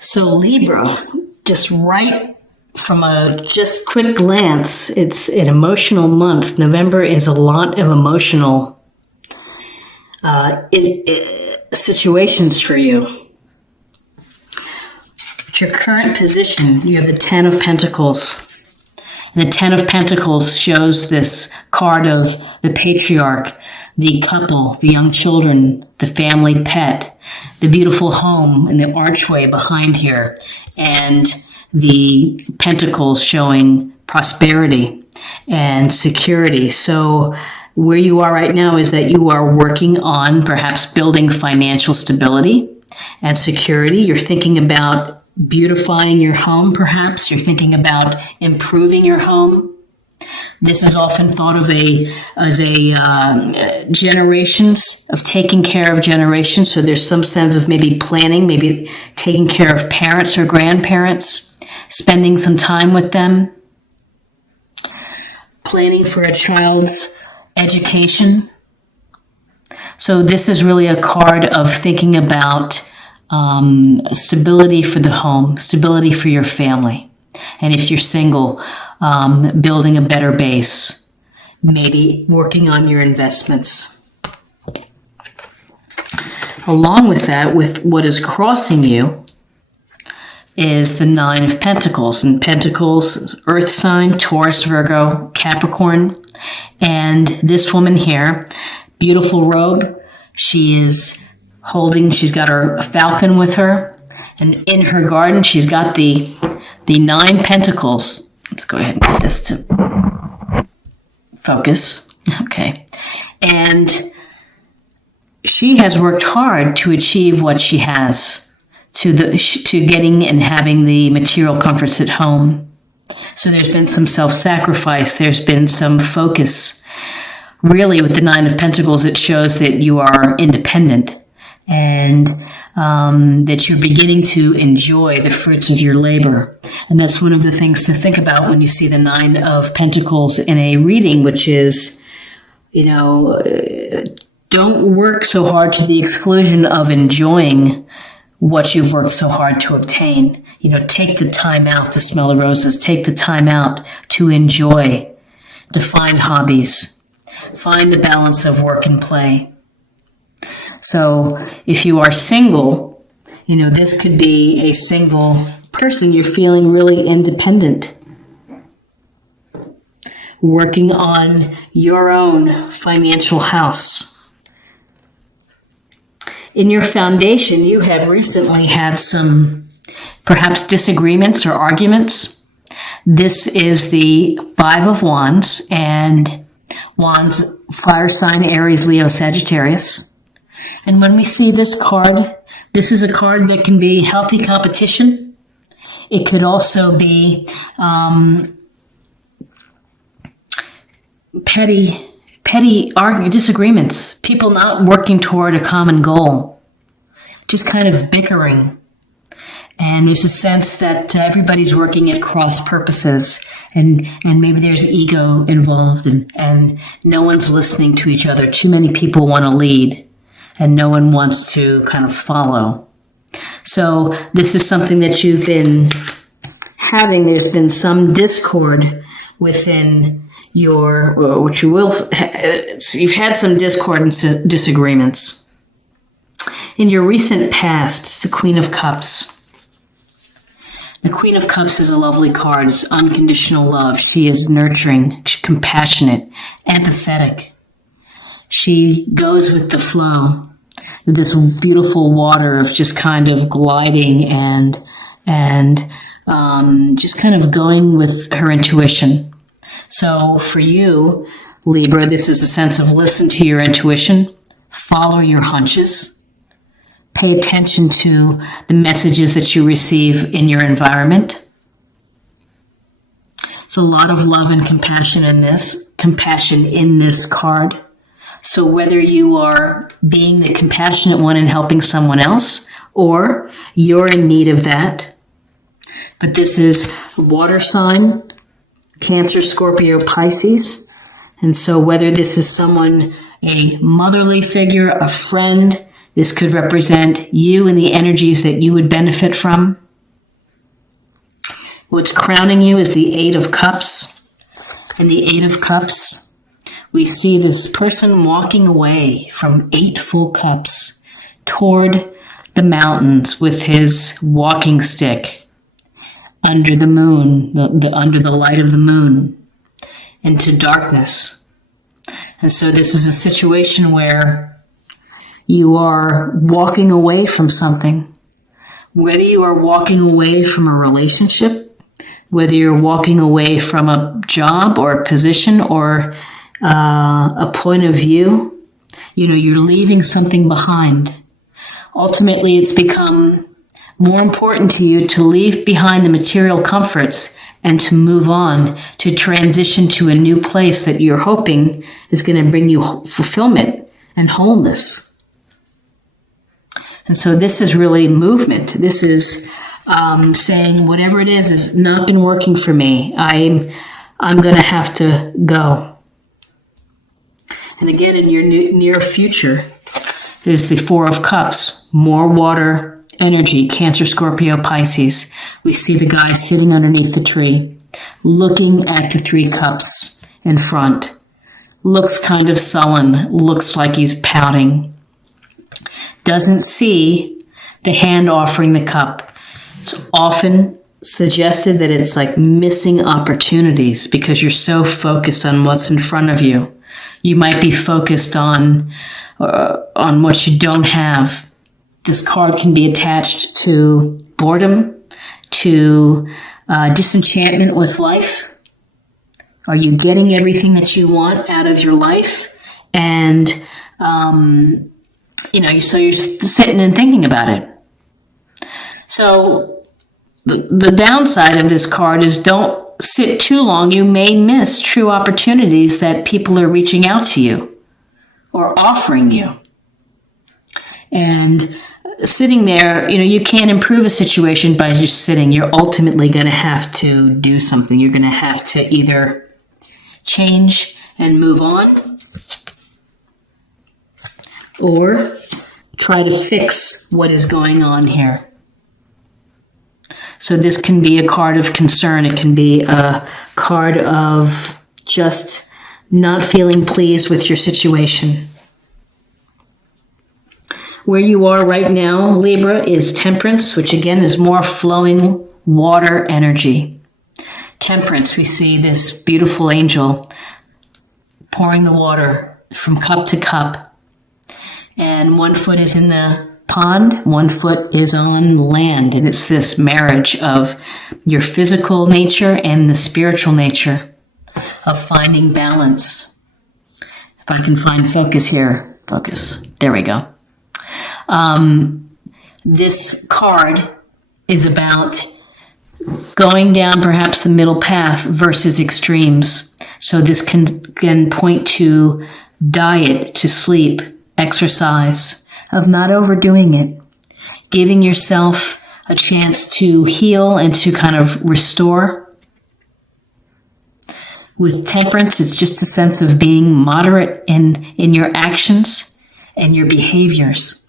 So Libra, just right from a just quick glance, it's an emotional month. November is a lot of emotional situations for you. At your current position, you have the Ten of Pentacles. And the Ten of Pentacles shows this card of the patriarch, the couple, the young children, the family pet, the beautiful home and the archway behind here, and the pentacles showing prosperity and security. So where you are right now is that you are working on perhaps building financial stability and security. You're thinking about beautifying your home, perhaps. You're thinking about improving your home. This is often thought of as generations, of taking care of generations. So there's some sense of maybe planning, maybe taking care of parents or grandparents, spending some time with them, planning for a child's education. So this is really a card of thinking about stability for the home, stability for your family. And if you're single, building a better base, maybe working on your investments. Along with that, with what is crossing you, is the Nine of Pentacles. And Pentacles is Earth sign, Taurus, Virgo, Capricorn. And this woman here, beautiful robe, she's got her falcon with her. And in her garden, she's got the Nine Pentacles. Let's go ahead and get this to focus. Okay. And she has worked hard to achieve what she has, to getting and having the material comforts at home. So there's been some self-sacrifice. There's been some focus. Really, with the Nine of Pentacles, it shows that you are independent and that you're beginning to enjoy the fruits of your labor. And that's one of the things to think about when you see the Nine of Pentacles in a reading, which is, don't work so hard to the exclusion of enjoying what you've worked so hard to obtain. Take the time out to smell the roses. Take the time out to enjoy, to find hobbies, find the balance of work and play. So if you are single, this could be a single person. You're feeling really independent, working on your own financial house. In your foundation, you have recently had some perhaps disagreements or arguments. This is the Five of Wands, and Wands, fire sign, Aries, Leo, Sagittarius. And when we see this card, this is a card that can be healthy competition. It could also be petty disagreements, people not working toward a common goal, just kind of bickering. And there's a sense that everybody's working at cross purposes, and maybe there's ego involved, and no one's listening to each other. Too many people want to lead, and no one wants to kind of follow. So this is something that you've been having. There's been some discord within you've had some discord and disagreements. In your recent past, it's the Queen of Cups. The Queen of Cups is a lovely card. It's unconditional love. She is nurturing, compassionate, empathetic. She goes with the flow. This beautiful water of just kind of gliding and just kind of going with her intuition. So for you, Libra, this is a sense of listen to your intuition, follow your hunches, pay attention to the messages that you receive in your environment. There's a lot of love and compassion in this card. So whether you are being the compassionate one and helping someone else, or you're in need of that. But this is water sign, Cancer, Scorpio, Pisces. And so whether this is someone, a motherly figure, a friend, this could represent you and the energies that you would benefit from. What's crowning you is the Eight of Cups. And the Eight of Cups, we see this person walking away from 8 full cups toward the mountains with his walking stick under the moon, under the light of the moon, into darkness. And so this is a situation where you are walking away from something. Whether you are walking away from a relationship, whether you're walking away from a job or a position or a point of view, you're leaving something behind. Ultimately, it's become more important to you to leave behind the material comforts and to move on, to transition to a new place that you're hoping is going to bring you fulfillment and wholeness. And so this is really movement. This is saying whatever it is has not been working for me. I'm going to have to go. And again, in your near future is the Four of Cups, more water energy, Cancer, Scorpio, Pisces. We see the guy sitting underneath the tree, looking at the 3 cups in front. Looks kind of sullen, looks like he's pouting. Doesn't see the hand offering the cup. It's often suggested that it's like missing opportunities because you're so focused on what's in front of you. You might be focused on what you don't have. This card can be attached to boredom, to disenchantment with life. Are you getting everything that you want out of your life? And, so you're sitting and thinking about it. So the downside of this card is don't sit too long. You may miss true opportunities that people are reaching out to you or offering you. And sitting there, you can't improve a situation by just sitting. You're ultimately going to have to do something. You're going to have to either change and move on or try to fix what is going on here. So this can be a card of concern. It can be a card of just not feeling pleased with your situation. Where you are right now, Libra, is Temperance, which again is more flowing water energy. Temperance, we see this beautiful angel pouring the water from cup to cup. And 1 foot is in the pond, 1 foot is on land. And it's this marriage of your physical nature and the spiritual nature of finding balance. If I can find focus here. Focus. There we go. This card is about going down perhaps the middle path versus extremes. So this can point to diet, to sleep, exercise, of not overdoing it, giving yourself a chance to heal and to kind of restore. With Temperance, it's just a sense of being moderate in your actions and your behaviors.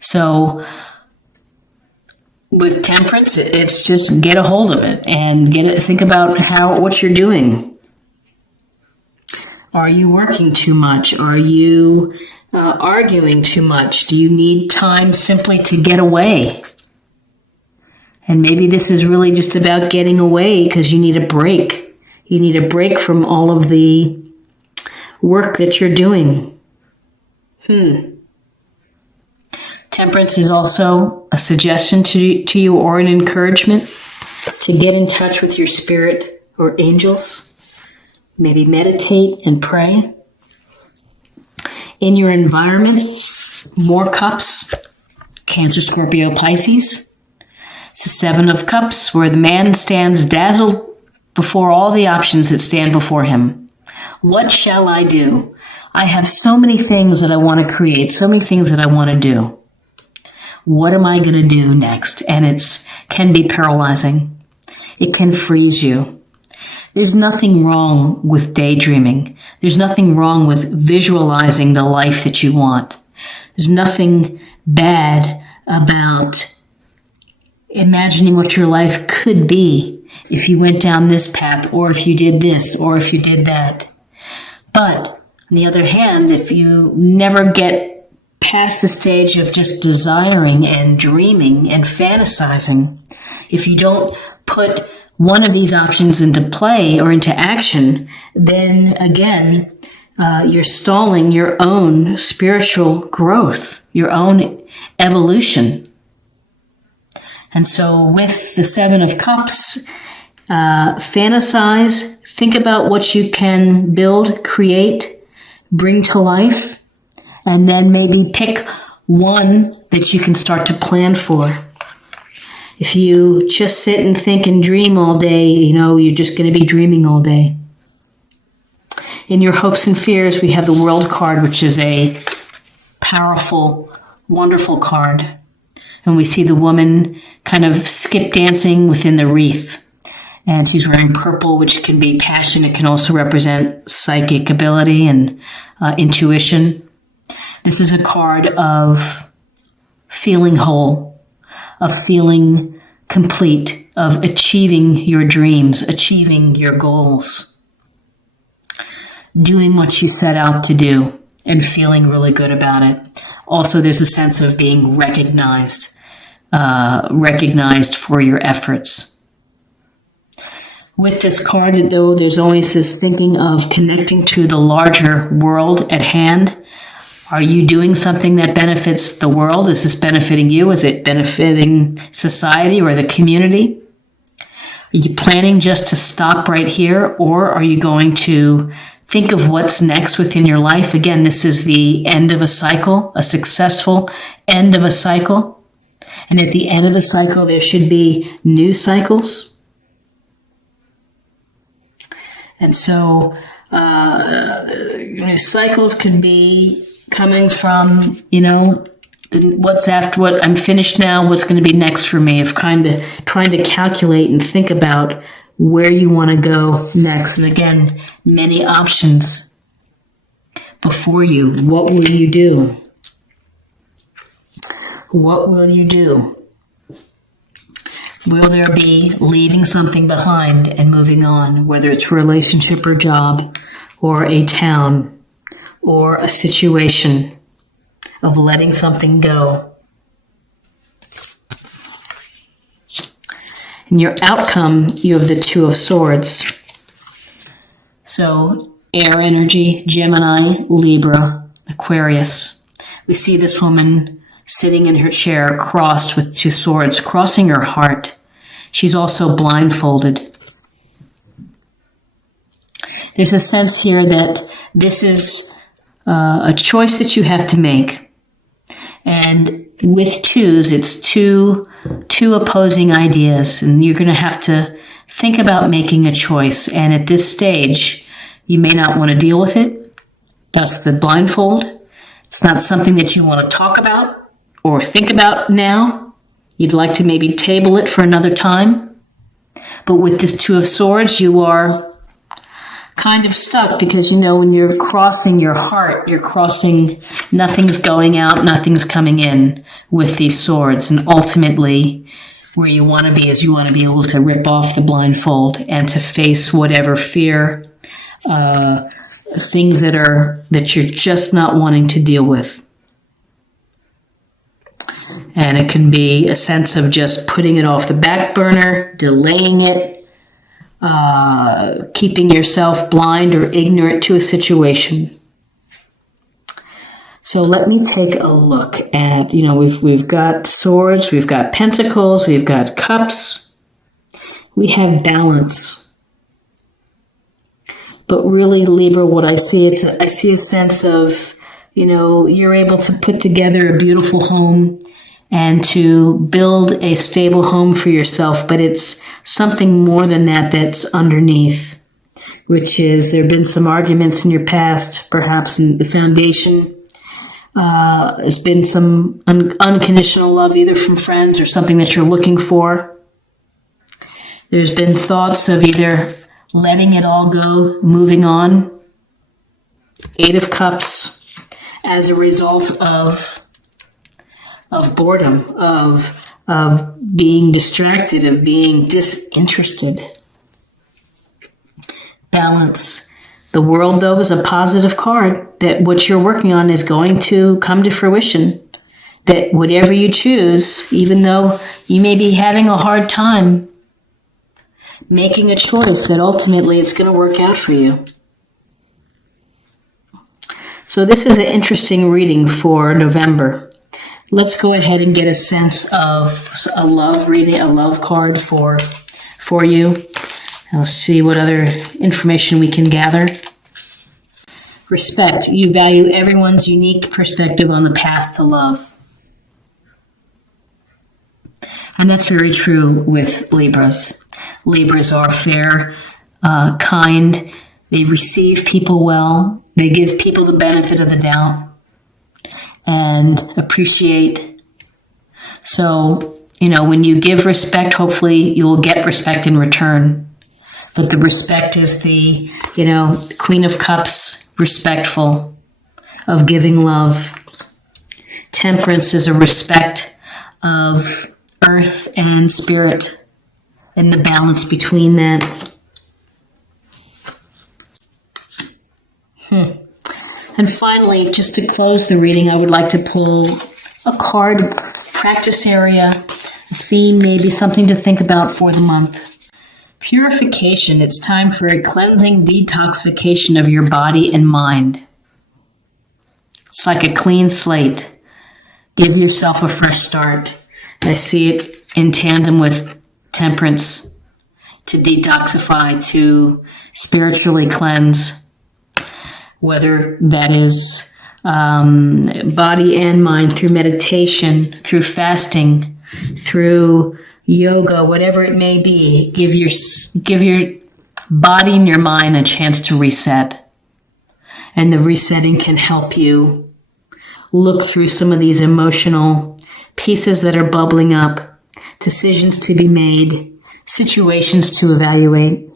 So with Temperance, it's just get a hold of it and think about what you're doing. Are you working too much? Are you arguing too much? Do you need time simply to get away? And maybe this is really just about getting away because you need a break. You need a break from all of the work that you're doing. Temperance is also a suggestion to you or an encouragement to get in touch with your spirit or angels. Maybe meditate and pray. In your environment, more cups, Cancer, Scorpio, Pisces. It's the 7 of Cups, where the man stands dazzled before all the options that stand before him. What shall I do? I have so many things that I want to create, so many things that I want to do. What am I going to do next? And it can be paralyzing. It can freeze you. There's nothing wrong with daydreaming. There's nothing wrong with visualizing the life that you want. There's nothing bad about imagining what your life could be if you went down this path, or if you did this, or if you did that. But on the other hand, if you never get past the stage of just desiring and dreaming and fantasizing, if you don't put one of these options into play or into action, then again, you're stalling your own spiritual growth, your own evolution. And so with the Seven of Cups, fantasize, think about what you can build, create, bring to life, and then maybe pick one that you can start to plan for. If you just sit and think and dream all day, you're just going to be dreaming all day. In your hopes and fears, we have the World card, which is a powerful, wonderful card. And we see the woman kind of skip dancing within the wreath. And she's wearing purple, which can be passion. It can also represent psychic ability and intuition. This is a card of feeling whole, of feeling complete, of achieving your dreams, achieving your goals, doing what you set out to do and feeling really good about it. Also, there's a sense of being recognized for your efforts. With this card, though, there's always this thinking of connecting to the larger world at hand. Are you doing something that benefits the world? Is this benefiting you? Is it benefiting society or the community? Are you planning just to stop right here, or are you going to think of what's next within your life? Again, this is the end of a cycle, a successful end of a cycle. And at the end of the cycle, there should be new cycles. And so cycles can be coming from, what's after what I'm finished now, what's going to be next for me, of kind of trying to calculate and think about where you want to go next. And again, many options before you. What will you do? What will you do? Will there be leaving something behind and moving on, whether it's a relationship or job or a town or a situation, of letting something go? In your outcome, you have the Two of Swords. So air energy, Gemini, Libra, Aquarius. We see this woman sitting in her chair, crossed with two swords, crossing her heart. She's also blindfolded. There's a sense here that this is a choice that you have to make. And with twos, it's two opposing ideas, and you're going to have to think about making a choice. And at this stage, you may not want to deal with it. That's the blindfold. It's not something that you want to talk about or think about now. You'd like to maybe table it for another time. But with this Two of Swords, you are kind of stuck, because when you're crossing your heart, you're crossing, nothing's going out, nothing's coming in with these swords. And ultimately, where you want to be is you want to be able to rip off the blindfold and to face whatever fear, things that you're just not wanting to deal with. And it can be a sense of just putting it off the back burner, delaying it, keeping yourself blind or ignorant to a situation. So let me take a look at, we've got swords, we've got pentacles, we've got cups, we have balance. But really, Libra, what I see, I see a sense of, you're able to put together a beautiful home and to build a stable home for yourself, but it's something more than that that's underneath, which is there have been some arguments in your past, perhaps in the foundation. There's been some unconditional love, either from friends or something that you're looking for. There's been thoughts of either letting it all go, moving on. Eight of Cups, as a result of boredom, of being distracted, of being disinterested. Balance. The world, though, is a positive card, that what you're working on is going to come to fruition. That whatever you choose, even though you may be having a hard time making a choice, that ultimately it's going to work out for you. So this is an interesting reading for November. Let's go ahead and get a sense of a love reading, a love card for you. Let's see what other information we can gather. Respect. You value everyone's unique perspective on the path to love. And that's very true with Libras. Libras are fair, kind. They receive people well. They give people the benefit of the doubt and appreciate. So, when you give respect, hopefully you will get respect in return. But the respect is the, Queen of Cups, respectful, of giving love. Temperance is a respect of earth and spirit and the balance between that. And finally, just to close the reading, I would like to pull a card, practice area, a theme, maybe something to think about for the month. Purification. It's time for a cleansing detoxification of your body and mind. It's like a clean slate. Give yourself a fresh start. I see it in tandem with temperance, to detoxify, to spiritually cleanse, whether that is body and mind, through meditation, through fasting, through yoga, whatever it may be. Give your body and your mind a chance to reset. And the resetting can help you look through some of these emotional pieces that are bubbling up, decisions to be made, situations to evaluate.